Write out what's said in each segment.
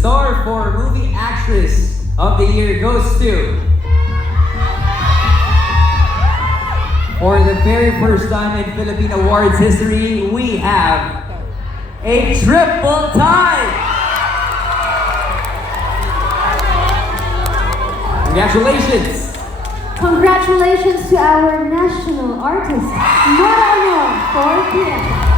star for Movie Actress of the Year goes to... For the very first time in Philippine Awards history, we have a triple tie! Congratulations! Congratulations to our national artist, Nora Honor, for PM.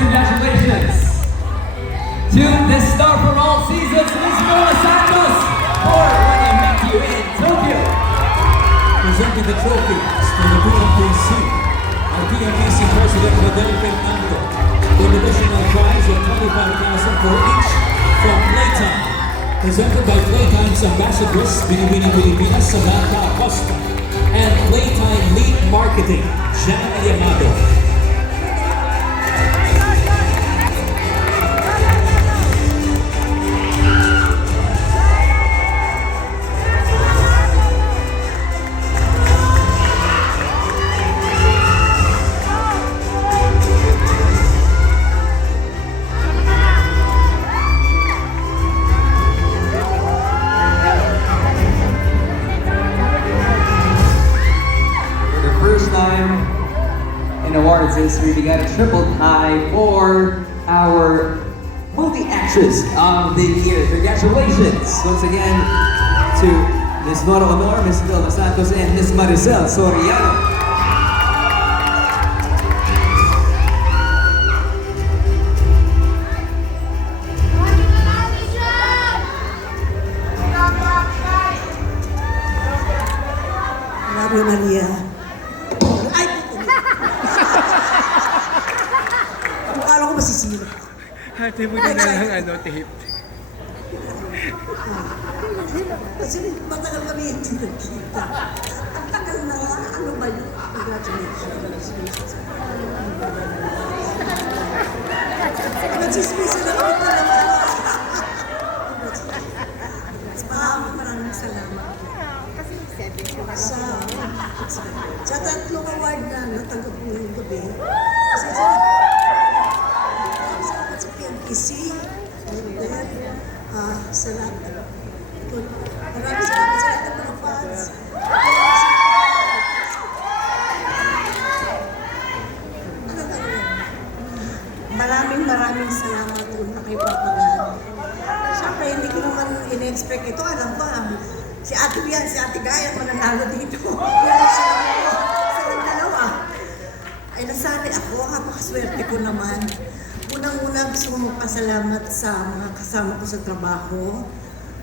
Congratulations to the star for all seasons, Ms. Noah Santos, for When I Met You in Tokyo. Presenting the trophy to the PMPC and PMPC President Rodel Fernando, with additional prize of 25,000 for each from Playtime. Presented by Playtime's ambassadors, Binibini Pilipinas, Samantha Acosta, and Playtime Lead Marketing, Jana Yamado. In awards history, we got a triple tie for our Movie Actress of the Year. Congratulations once again to Ms. Nora Honor, Ms. Noah Santos, and Ms. Maricel Soriano. Mario Maria. Ay! Akala ko masisira. Hati mo na lang tape. Kasi matagal kami hindi nagkita. Ang tagal na nga. Ano ba yun? Congratulations. Nagsispeso na kami talaga. Maraming salamat. Sa tatlong award na natanggap mo yung gabi, kasi salamat sa PMPC, sa lahat. Maraming salamat sa lahat ng mga fans. Maraming salamat una kay Papa God. Siyempre, hindi ko naman in-expect ito. Alam ko, si Ate Bian, si Ate Gaya, mananalo dito. Silang dalawa. Ay nasabi ako, napakaswerte ko naman. Unang-una gusto ko magpasalamat sa mga kasama ko sa trabaho.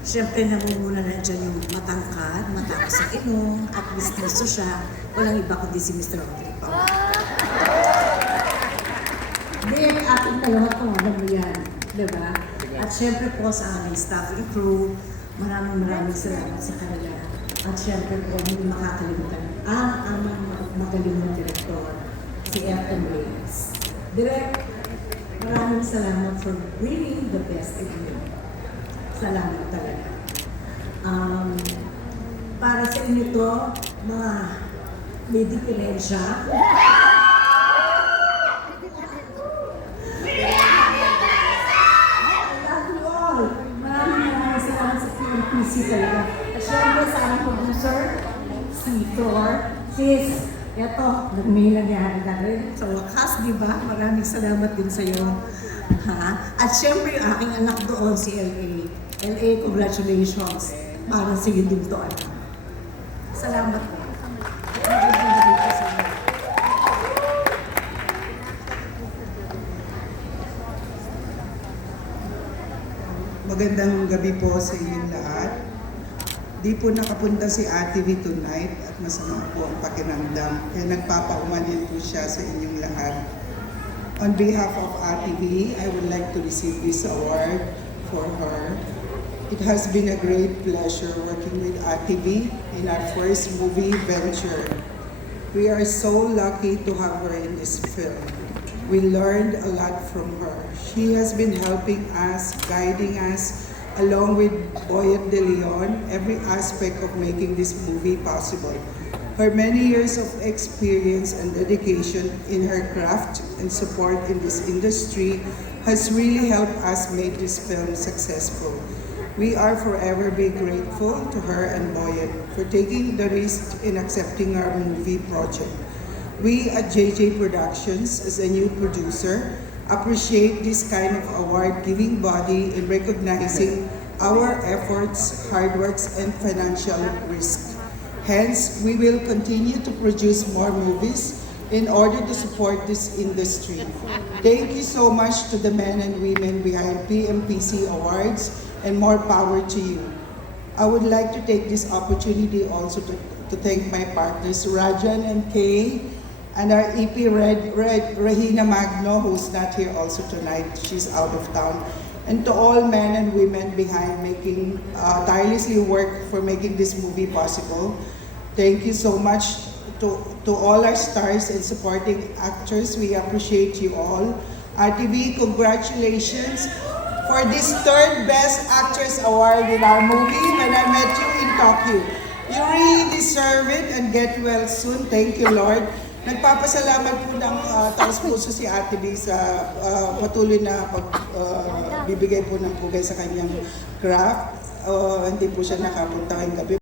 Siyempre, namumuna na dyan yung matangkad, matapos sa inom, at misterso siya. Walang iba kundi si Mr. Rodrigo. Then, ating dalawa kung alam mo yan. Diba? At siyempre po sa aming staff and crew, maraming salamat sa kanila. At siyempre po, hindi makakalimutan ang amang magaling na direktor, si Efton Reyes. Direk, maraming salamat for bringing the best in you. Salamat talaga. Para sa inyo to, mga may diferensya. Talaga. At syempre sa aming producer, si Flor, sis, eto, may nangyari na rin. Sa wakas, di ba? Maraming salamat din sa'yo. At syempre yung aking anak doon, si LA. LA, congratulations. Para sa iyo din to, anak. Salamat po. Magandang gabi po sa inyong lahat. Di po nakapunta si Ate V tonight at masama po ang pakiramdam. Kaya nagpapaumanin po siya sa inyong lahat. On behalf of Ate V, I would like to receive this award for her. It has been a great pleasure working with Ate V in our first movie venture. We are so lucky to have her in this film. We learned a lot from her. She has been helping us, guiding us, along with Boyet De Leon, every aspect of making this movie possible. Her many years of experience and dedication in her craft and support in this industry has really helped us make this film successful. We are forever be grateful to her and Boyet for taking the risk in accepting our movie project. We at JJ Productions, as a new producer, appreciate this kind of award-giving body in recognizing our efforts, hard works, and financial risk. Hence, we will continue to produce more movies in order to support this industry. Thank you so much to the men and women behind PMPC Awards, and more power to you. I would like to take this opportunity also to thank my partners, Rajan and Kay, and our EP Regina Magno, who's not here also tonight. She's out of town. And to all men and women behind making, tirelessly work for making this movie possible. Thank you so much to all our stars and supporting actors. We appreciate you all. RTV, congratulations for this third Best Actress Award in our movie, When I Met You in Tokyo. You really deserve it and get well soon. Thank you, Lord. Nagpapasalamat po ng taos puso si Ate B sa patuloy na bibigay po ng pugay sa kanyang craft. Hindi po siya nakapunta ngayong gabi.